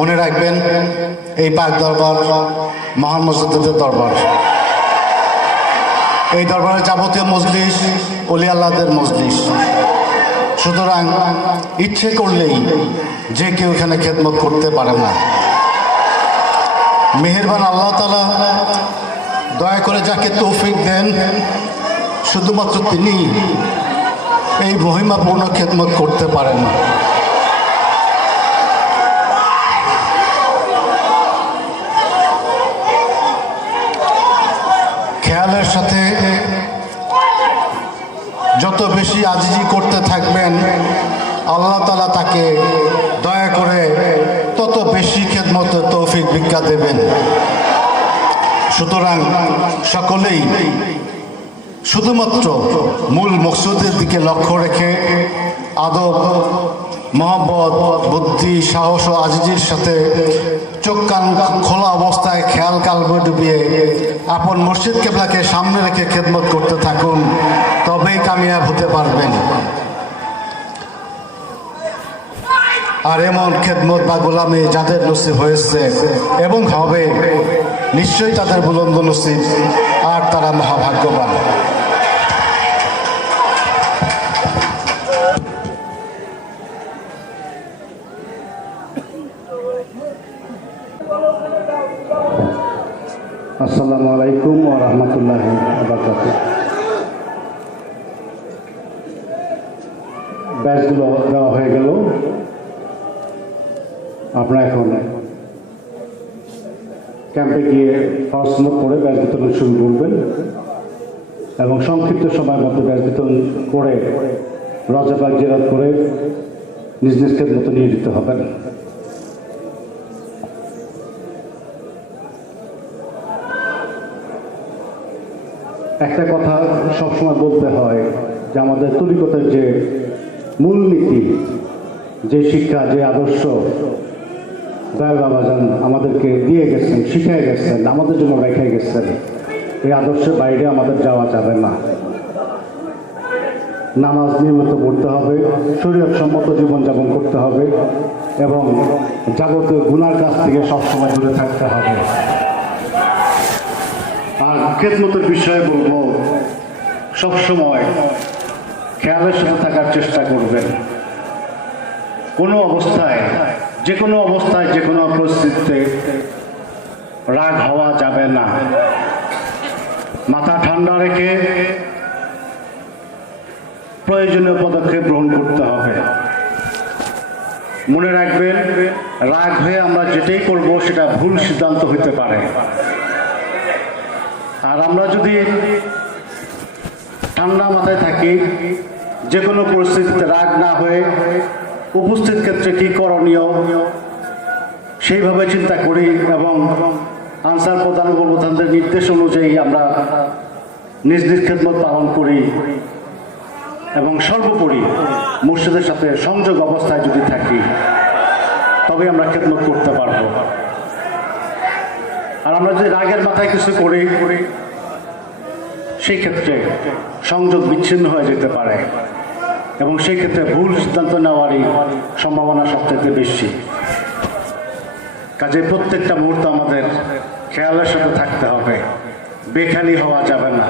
মনে রাখবেন, এই পাক দরবার, মহান মসজিদের দরবার। এই দরবারের যাবতীয় মজলিস অলি আল্লাহদের মজলিস। সুতরাং ইচ্ছে করলেই যে কেউ এখানে খেদমত করতে পারে না। মেহেরবান আল্লাহ তালা দয়া করে যাকে তৌফিক দেন, শুধুমাত্র তিনি এই মহিমাপূর্ণ খেদমত করতে পারেন খেয়ালের সাথে যত বেশি আজিজি করতে থাকবেন, আল্লাহ তালা তাকে দয়া করে তত বেশি খেদমত তৌফিক ভিক্ষা দেবেন। সুতরাং সকলেই শুধুমাত্র মূল মকসুদের দিকে লক্ষ্য রেখে আদব মহব্বত, বুদ্ধি, সাহস ও আজিজির সাথে চোখ কান খোলা অবস্থায় খেয়াল কালবে ডুবিয়ে আপন মসজিদ কেবলাকে সামনে রেখে খেদমত করতে থাকুন, তবেই কামিয়াব হতে পারবেন। আর এমন খেদমত বা গোলামি যাদের নসিব হয়েছে এবং হবে, নিশ্চয়ই তাদের বুলন্দ নসিব, আর তারা মহাভাগ্যবান। আসসালামু আলাইকুম ও রহমতুল্লাহ আবরকাত ব্যাচগুলো দেওয়া হয়ে গেল। আপনারা এখন ক্যাম্পে গিয়ে ফার্স্ট লোক করে ব্যাচ বিতরণ শুরু করবেন এবং সংক্ষিপ্ত সময়ের মধ্যে ব্যাচ বিতরণ করে রজাবাগ জেরাত করে নিজ নিজ মতো নিয়োজিত হবেন। একটা কথা সবসময় বলতে হয় যে আমাদের তরিকতের যে মূলনীতি, যে শিক্ষা, যে আদর্শ, দয়াল বাবাজান আমাদেরকে দিয়ে গেছেন শিখাই গেছেন, আমাদের জন্য রেখে গেছেন, এই আদর্শের বাইরে আমাদের যাওয়া যাবে না। নামাজ নিয়মিত পড়তে হবে শরীয়ত সম্মত জীবনযাপন করতে হবে এবং যাবতীয় গুণার কাছ থেকে সবসময় দূরে থাকতে হবে। আর খেদমতের বিষয়ে বলব, সবসময় খেয়ালের সাথে থাকার চেষ্টা করবেন। কোনো অবস্থায় যে কোনো অবস্থায় যে কোনো পরিস্থিতিতে রাগ হওয়া যাবে না। মাথা ঠান্ডা রেখে প্রয়োজনীয় পদক্ষেপ গ্রহণ করতে হবে। মনে রাখবেন, রাগ হয়ে আমরা যেটাই করব, সেটা ভুল সিদ্ধান্ত হইতে পারে। আর আমরা যদি ঠান্ডা মাথায় থাকি যে কোনো পরিস্থিতিতে রাগ না হয়ে উপস্থিত ক্ষেত্রে কী করণীয়, সেইভাবে চিন্তা করি এবং আনসার প্রধান প্রধানদের নির্দেশ অনুযায়ী আমরা নিজ নিজ খেদমত পালন করি এবং সর্বোপরি মুর্শিদের সাথে সংযোগ অবস্থায় যদি থাকি তবে আমরা খেদমত করতে পারব। আর আমরা যদি রাগের মাথায় কিছু করি, সেই ক্ষেত্রে সংযোগ বিচ্ছিন্ন হয়ে যেতে পারে। এবং সেই ক্ষেত্রে ভুল সিদ্ধান্ত নেওয়ারই সম্ভাবনা সবথেকে বেশি। কাজে প্রত্যেকটা মুহূর্ত আমাদের খেয়ালের সাথে থাকতে হবে। বেখালি হওয়া যাবে না।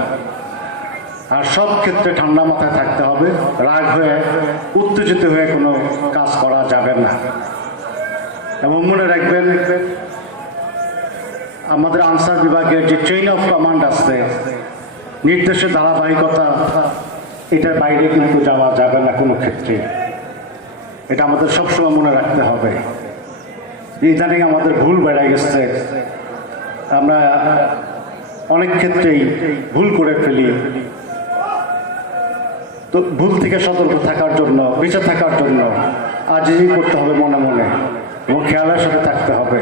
আর সব ক্ষেত্রে ঠান্ডা মাথায় থাকতে হবে। রাগ হয়ে, উত্তেজিত হয়ে কোনো কাজ করা যাবে না। এবং মনে রাখবেন আমাদের আনসার বিভাগের যে চেইন অফ কমান্ড আছে, নির্দেশের ধারাবাহিকতা, এটার বাইরে কিন্তু যাওয়া যাবে না কোনো ক্ষেত্রে। এটা আমাদের সবসময় মনে রাখতে হবে। ইদানিং আমাদের ভুল বেড়ে গেছে। আমরা অনেক ক্ষেত্রেই ভুল করে ফেলি। তো ভুল থেকে সতর্ক থাকার জন্য, বেঁচে থাকার জন্য, আজই করতে হবে মনে মনে। এবং খেয়ালের সাথে থাকতে হবে।